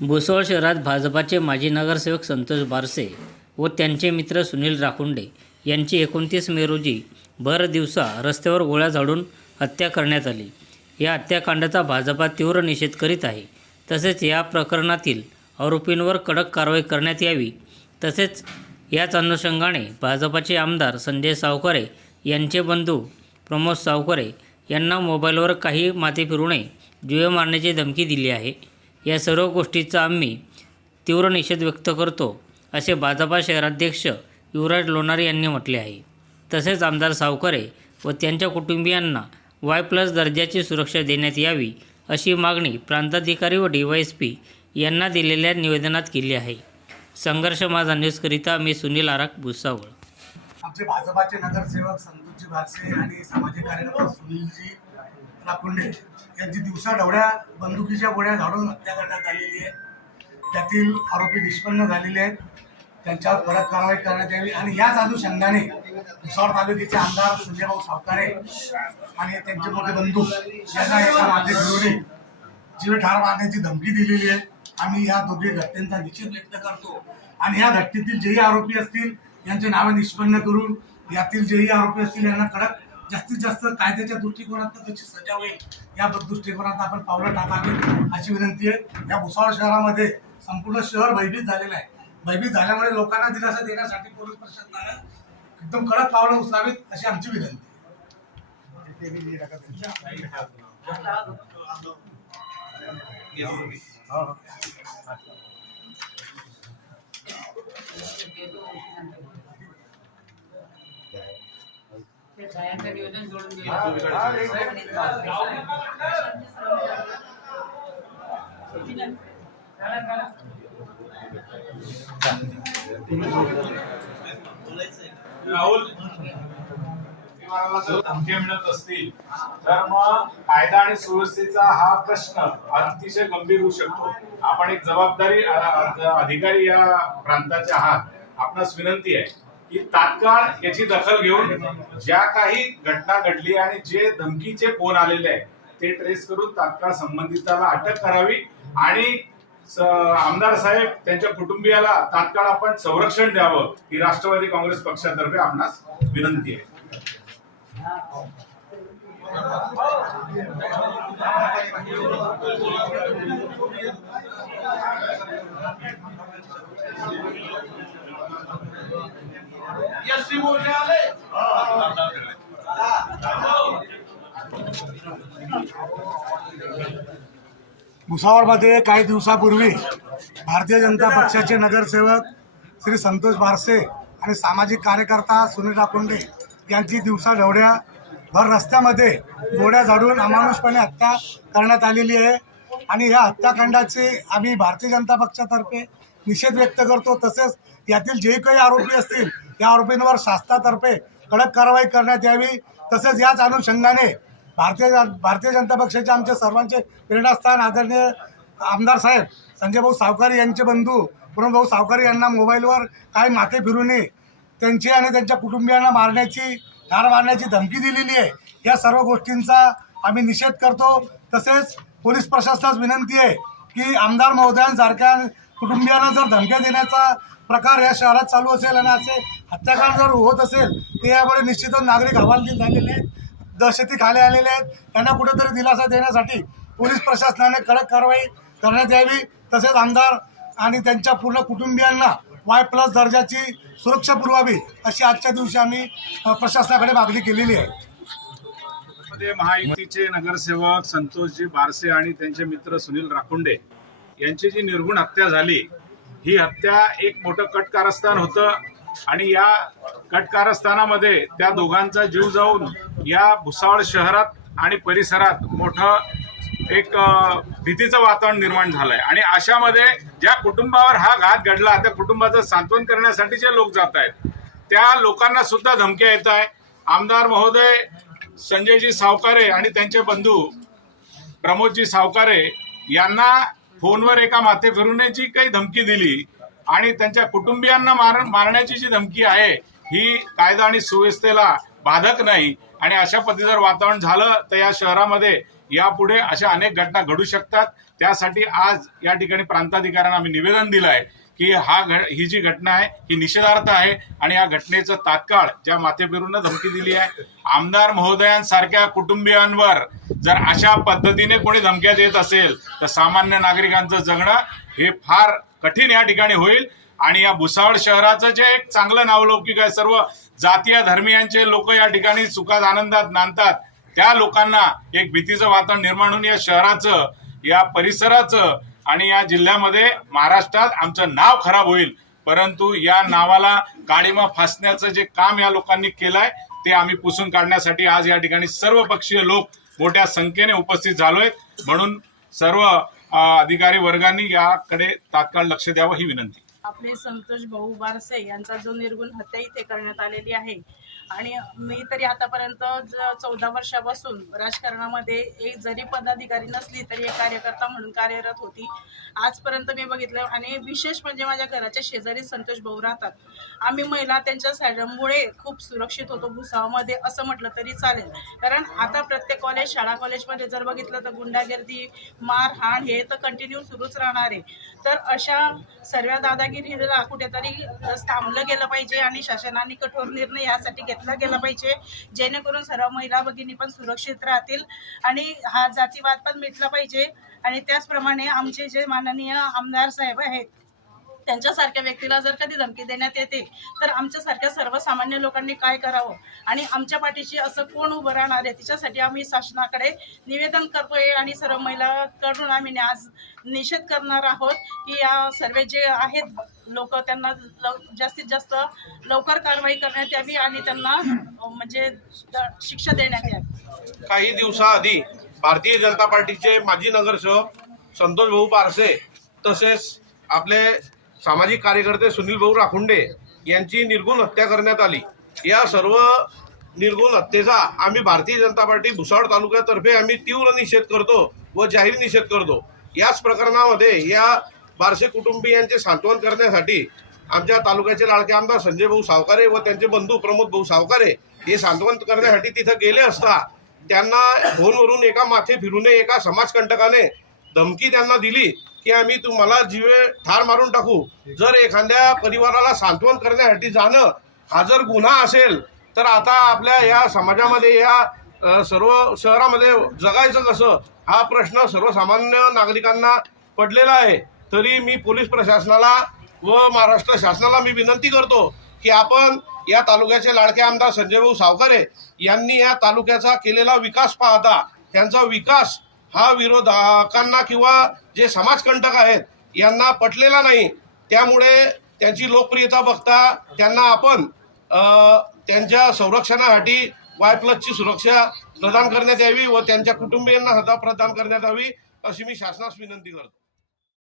भुसावळ शहरात भाजपाचे माजी नगरसेवक संतोष बारसे व त्यांचे मित्र सुनील राखुंडे यांची एकोणतीस मे रोजी भर दिवसा रस्त्यावर गोळ्या झाडून हत्या करण्यात आली. या हत्याकांडाचा भाजपा तीव्र निषेध करीत आहे. तसेच या प्रकरणातील आरोपींवर कडक कारवाई करण्यात यावी. तसेच याच अनुषंगाने भाजपाचे आमदार संजय सावकारे यांचे बंधू प्रमोद सावकारे यांना मोबाईलवर काही माते फिरू नये जीवे मारण्याची धमकी दिली आहे. या सर्व गोष्टीचा आम्ही तीव्र निषेध व्यक्त करतो असे भाजपा शहराध्यक्ष युवराज लोणारे यांनी म्हटले आहे. तसेच आमदार सावकारे व त्यांच्या कुटुंबियांना वाय प्लस दर्जाची सुरक्षा देण्यात यावी अशी मागणी प्रांताधिकारी व डीवायएसपी यांना दिलेल्या निवेदनात केली आहे. संघर्ष माझा न्यूजकरिता मी सुनील आराक भुसावळ. आमचे भाजपाचे नगरसेवक संतोषजी भारसे आणि सामाजिक कार्यकर्ते सुनीलजी राखुंडे यांची दिवसा ढवळ्या बंदुकीच्या गोळ्या झाडून हत्या करण्यात आलेली आहे त्यातील आरोपी निष्पन्न झालेले आहेत. त्यांच्यावर कडक कारवाई करण्यात यावी. आणि याच अनुषंगाने भुसावळ तालुक्याचे आमदार संजयभाऊ सावकारे आणि त्यांचे मोठे बंधू यांना एका माझे फिरवणे जीवे ठार मारण्याची धमकी दिलेली आहे. आम्ही या दोघे घटनेचा निषेध व्यक्त करतो. आणि या घटनेतील जेही आरोपी असतील यांचे नावे निष्पन्न करून यातील जेही आरोपी असतील यांना कडक जास्तीत जास्त कायद्याच्या दृष्टिकोनात कशी सजा होईल. या दृष्टिकोनात आपण पावलं टाकावी अशी विनंती आहे. या भुसावळ शहरामध्ये संपूर्ण शहर भयभीत झालेलं आहे. भयभीत झाल्यामुळे लोकांना दिलासा देण्यासाठी पोलीस प्रशासनानं एकदम कडक पावलं उचलावीत अशी आमची विनंती आहे. राहुल जर धमक्या मिळत असतील तर मग कायदा आणि सुव्यवस्थेचा हा प्रश्न अतिशय गंभीर होऊ शकतो. आपण एक जबाबदारी अधिकारी या प्रांताचे आहात. आपणास विनंती आहे की तात्काळ याची दखल घेऊन ज्या काही घटना घडली आणि जे धमकीचे फोन आलेले आहेत ते ट्रेस करून तात्काळ संबंधिताला अटक करावी आणि आमदार साहेब त्यांच्या कुटुंबियाला तात्काळ आपण संरक्षण द्यावं ही राष्ट्रवादी काँग्रेस पक्षातर्फे आपणास विनंती आहे. भुसावळमध्ये काही दिवसापूर्वी भारतीय जनता पक्षाचे नगरसेवक श्री संतोष बारसे आणि सामाजिक कार्यकर्ता सुनील राखुंडे यांची दिवसा ढवड्या भर रस्त्यामध्ये गोड्या झाडून अमानुषपणे हत्या करण्यात आलेली आहे. आणि या हत्याकांडाचे आम्ही भारतीय जनता पक्षातर्फे निषेध व्यक्त करतो. तसेच यातील जे काही आरोपी असतील या आरोपींवर शासनातर्फे कडक कारवाई करण्यात यावी. तसेच याच अनुषंगाने भारतीय जन- भारतीय जनता पक्षाचे आमचे सर्वांचे प्रेरणास्थान आदरणीय आमदार साहेब संजय भाऊ सावकारी यांचे बंधू पूर्ण भाऊ सावकारी यांना मोबाईलवर काही माथे फिरू नये त्यांची आणि त्यांच्या कुटुंबियांना मारण्याची ठार मारण्याची धमकी दिलेली आहे. या सर्व गोष्टींचा आम्ही निषेध करतो. तसेच पोलीस प्रशासनास विनंती आहे की आमदार महोदयांसारख्या कुटुंबियांना जर धमक्या देण्याचा प्रकार या शहरात चालू असेल आणि असे हत्याकांड जर होत असेल तर यामुळे निश्चितच नागरिक हवालदिल झालेले आहेत. दहशती खाली आलेले आहेत. त्यांना कुठेतरी दिलासा देण्यासाठी पोलीस प्रशासनाने कडक कारवाई करण्यात यावी. तसेच आमदार आणि त्यांच्या पूर्ण कुटुंबियांना वाय प्लस दर्जाची सुरक्षा पुरवावी अशी आजच्या दिवशी आम्ही प्रशासनाकडे मागणी केलेली आहे. महायुतीचे नगरसेवक संतोषजी बारसे आणि त्यांचे मित्र सुनील राखुंडे यांची जी निर्गुण हत्या झाली ही हत्या एक मोठं कटकारस्थान होतं. आणि या कटकारस्थानामध्ये त्या दोघांचा जीव जाऊन या भुसावळ शहरात आणि परिसरात मोठं एक भीतीचं वातावरण निर्माण झालंय. आणि अशामध्ये ज्या कुटुंबावर हा घात घडला त्या कुटुंबाचं सांत्वन करण्यासाठी जे लोक जात आहेत त्या लोकांना सुद्धा धमक्या येत आहे आमदार महोदय संजयजी सावकारे आणि त्यांचे बंधू प्रमोदजी सावकारे यांना फोनवर एका माथे फिरवण्याची काही धमकी दिली आणि त्यांच्या कुटुंबियांना मार मारण्याची जी धमकी आहे ही कायदा आणि सुव्यवस्थेला बाधक नाही. आणि अशा पद्धतीचं जर वातावरण झालं तर या शहरामध्ये यापुढे अशा अनेक घटना घडू शकतात. त्यासाठी आज या ठिकाणी प्रांताधिकाऱ्यांना आम्ही निवेदन दिलं आहे की हा घ ही जी घटना आहे ही निषेधार्थ आहे आणि या घटनेचं तात्काळ ज्या माथेपेरूंना धमकी दिली आहे आमदार महोदयांसारख्या कुटुंबियांवर जर अशा पद्धतीने कोणी धमक्या देत असेल तर सामान्य नागरिकांचं जगणं हे फार कठीण या ठिकाणी होईल. आणि या भुसावळ शहराचं जे एक चांगलं नावलौकिक आहे सर्व जातीय धर्मियांचे लोक या ठिकाणी सुखात आनंदात नांदतात. त्या लोकांना एक भीतीचं वातावरण निर्माण होऊन या शहराचं या परिसराचं आणि या जिल्ह्यामध्ये महाराष्ट्रात आमचं नाव खराब होईल. परंतु या नावाला काळीमा फासण्याचं जे काम या लोकांनी केलंय ते आम्ही पुसून काढण्यासाठी आज या ठिकाणी सर्व पक्षीय लोक मोठ्या संख्येने उपस्थित झालोय. म्हणून सर्व अधिकारी वर्गांनी याकडे तात्काळ लक्ष द्यावं ही विनंती. आपले संतोष भाऊ बारसे यांचा जो निर्गुण हत्या इथे करण्यात आलेली आहे आणि मी तरी आतापर्यंत चौदा वर्षापासून राजकारणामध्ये एक जरी पदाधिकारी नसली तरी एक कार्यकर्ता म्हणून कार्यरत होती. आजपर्यंत मी बघितलं आणि विशेष म्हणजे माझ्या घराच्या शेजारी संतोष भाऊ राहतात. आम्ही महिला त्यांच्या साड्यामुळे खूप सुरक्षित होतो भुसावामध्ये असं म्हटलं तरी चालेल. कारण आता प्रत्येक कॉलेज शाळा कॉलेजमध्ये जर बघितलं तर गुंडागिर्दी मारहाण हे तर कंटिन्यू सुरूच राहणार आहे. तर अशा सर्व दादागिरीला कुठेतरी थांबलं गेलं पाहिजे आणि शासनाने कठोर निर्णय यासाठी घेतला गेला पाहिजे. जेणेकरून सर्व महिला भगिनी पण सुरक्षित राहतील आणि हा जातीवाद पण मिटला पाहिजे. आणि त्याचप्रमाणे आमचे जे माननीय आमदार साहेब आहेत त्यांच्यासारख्या व्यक्तीला जर कधी धमकी देण्यात येते तर आमच्यासारख्या सर्वसामान्य लोकांनी काय करावं? आणि आमच्या पाठीशी असं कोण उभं राहणार आहे? तिच्यासाठी आम्ही शासनाकडे निवेदन करतोय आणि सर्व महिलाकडून आम्ही आज निषेध करणार आहोत की या सर्व जे आहेत लोक त्यांना लव- जास्तीत जास्त लवकर कारवाई करण्यात यावी आणि त्यांना म्हणजे शिक्षा देण्यात यावी. काही दिवसाआधी भारतीय जनता पार्टीचे माजी नगरसेवक संतोष भाऊ पारसे तसेच आपले सामाजिक कार्यकर्ते सुनील भाऊ राखुंडे यांची निर्गुण हत्या करण्यात आली. या सर्व निर्गुण हत्येचा आम्ही भारतीय जनता पार्टी भुसावळ तालुक्यातर्फे आम्ही तीव्र निषेध करतो व जाहीर निषेध करतो. याच प्रकरणामध्ये या बारसे कुटुंबियांचे सांत्वन करण्यासाठी आमच्या तालुक्याचे लाडके आमदार संजय भाऊ सावकारे व त्यांचे बंधू प्रमोद भाऊ सावकारे हे सांत्वन करण्यासाठी तिथं गेले असता त्यांना फोनवरून एका माथे फिरूने एका समाजकंटकाने धमकी त्यांना दिली की आम्ही तुम्हाला जीवे ठार मारून टाकू. जर एखाद्या परिवाराला सांत्वन करण्यासाठी जाणं हा जर गुन्हा असेल तर आता आपल्या या समाजामध्ये या सर्व शहरामध्ये जगायचं कसं हा प्रश्न सर्वसामान्य नागरिकांना पडलेला आहे. तरी मी पोलीस प्रशासनाला व महाराष्ट्र शासनाला मी विनंती करतो की आपण या तालुक्याचे लाडके आमदार संजय भाऊ सावकारे यांनी या तालुक्याचा केलेला विकास पाहता त्यांचा विकास हा विरोधकांना किंवा जे समाजकंटक आहेत यांना पटलेला नाही. त्यामुळे त्यांची लोकप्रियता बघता त्यांना आपण त्यांच्या संरक्षणासाठी वाय प्लसची सुरक्षा प्रदान करण्यात यावी व त्यांच्या कुटुंबियांना सुद्धा प्रदान करण्यात यावी अशी मी शासनास विनंती करतो.